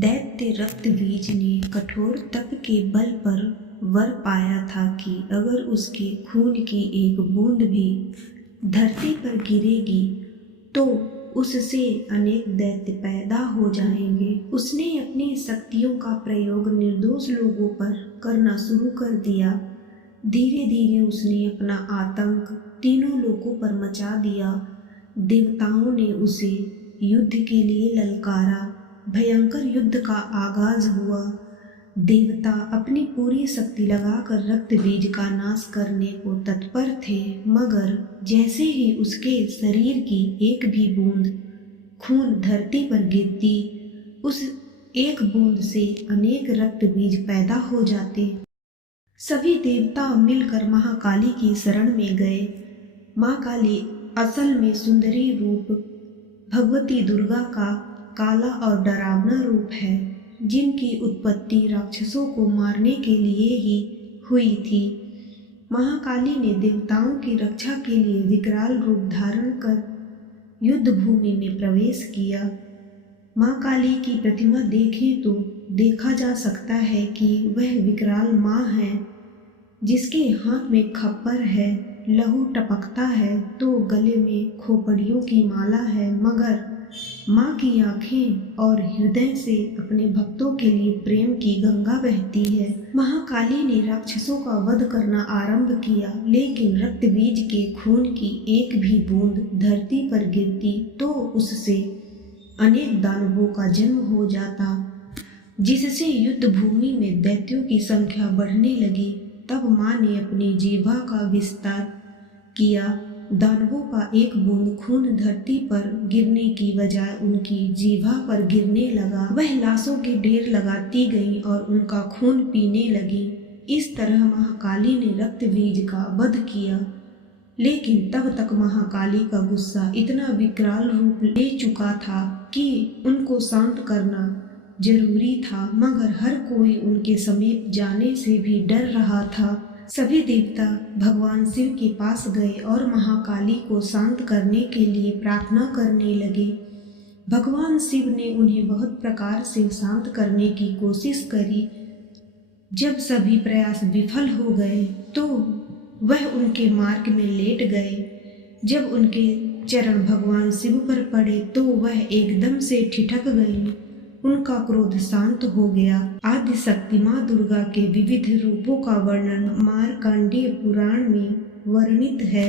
दैत्य रक्तबीज ने कठोर तप के बल पर वर पाया था कि अगर उसके खून की एक बूंद भी धरती पर गिरेगी तो उससे अनेक दैत्य पैदा हो जाएंगे। उसने अपनी शक्तियों का प्रयोग निर्दोष लोगों पर करना शुरू कर दिया। धीरे धीरे उसने अपना आतंक तीनों लोगों पर मचा दिया। देवताओं ने उसे युद्ध के लिए ललकारा। भयंकर युद्ध का आगाज हुआ। देवता अपनी पूरी शक्ति लगाकर रक्तबीज का नाश करने को तत्पर थे, मगर जैसे ही उसके शरीर की एक भी बूंद खून धरती पर गिरती, उस एक बूंद से अनेक रक्तबीज पैदा हो जाते। सभी देवता मिलकर महाकाली की शरण में गए। माँ काली असल में सुंदरी रूप भगवती दुर्गा का काला और डरावना रूप है, जिनकी उत्पत्ति राक्षसों को मारने के लिए ही हुई थी। महाकाली ने देवताओं की रक्षा के लिए विकराल रूप धारण कर युद्ध भूमि में प्रवेश किया। माँ काली की प्रतिमा देखें तो देखा जा सकता है कि वह विकराल माँ है, जिसके हाथ में खप्पर है, लहू टपकता है तो गले में खोपड़ियों की माला है, मगर माँ की आंखें और हृदय से अपने भक्तों के लिए प्रेम की गंगा बहती है। महाकाली ने राक्षसों का वध करना आरंभ किया, लेकिन रक्तबीज के खून की एक भी बूंद धरती पर गिरती तो उससे अनेक दानवों का जन्म हो जाता, जिससे युद्ध भूमि में दैत्यों की संख्या बढ़ने लगी। तब माँ ने अपनी जीभा का विस्तार किया। दानवों का एक बूंद खून धरती पर गिरने की बजाय उनकी जीभा पर गिरने लगा। वह लाशों के ढेर लगाती गई और उनका खून पीने लगी। इस तरह महाकाली ने रक्तबीज का वध किया, लेकिन तब तक महाकाली का गुस्सा इतना विकराल रूप ले चुका था कि उनको शांत करना जरूरी था, मगर हर कोई उनके समीप जाने से भी डर रहा था। सभी देवता भगवान शिव के पास गए और महाकाली को शांत करने के लिए प्रार्थना करने लगे। भगवान शिव ने उन्हें बहुत प्रकार से शांत करने की कोशिश करी। जब सभी प्रयास विफल हो गए तो वह उनके मार्ग में लेट गए। जब उनके चरण भगवान शिव पर पड़े तो वह एकदम से ठिठक गई। उनका क्रोध शांत हो गया। आदि शक्ति माँ दुर्गा के विविध रूपों का वर्णन मार्कंडेय पुराण में वर्णित है।